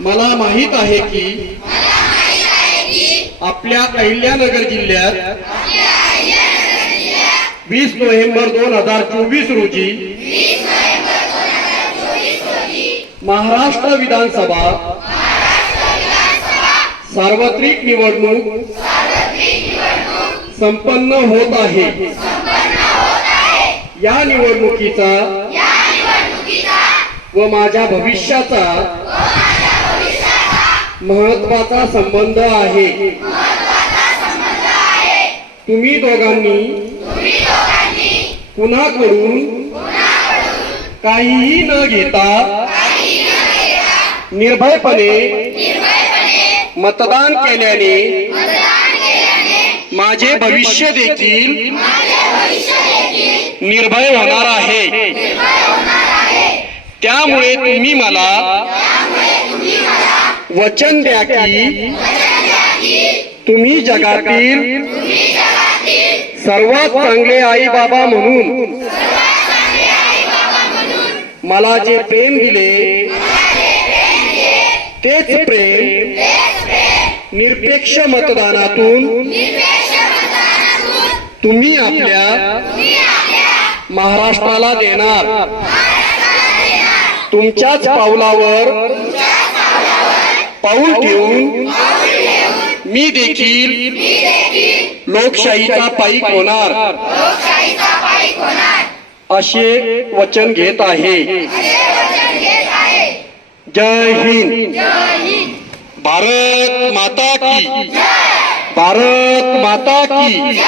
मला माहित आहे की आपल्या अहिल्यानगर जिल्ह्यात 20 नोव्हेंबर 2024 रोजी महाराष्ट्र विधानसभा सार्वत्रिक निवडणूक संपन्न होत आहे। या निवडणुकीचा व माझ्या भविष्याचा महत्त्वाचा संबंध आहे। तुम्ही दोघांनी कुणाकडून काहीही न घेता निर्भयपणे मतदान केल्याने माझे भविष्य देखील निर्भय होणार आहे। त्यामुळे तुम्ही मला वचन द्या की तुम्ही जगातील सर्वात चांगले आई बाबा म्हणून मला जे प्रेम दिले तेच प्रेम निरपेक्ष मतदानातून तुम्ही आपल्या महाराष्ट्राला देणार। तुमच्याच पावलावर पाऊल ठेवून मी देखील लोकशाहीचा पाईक होणार असे वचन घेत आहे। जय हिंद। भारत माता की, भारत माता की।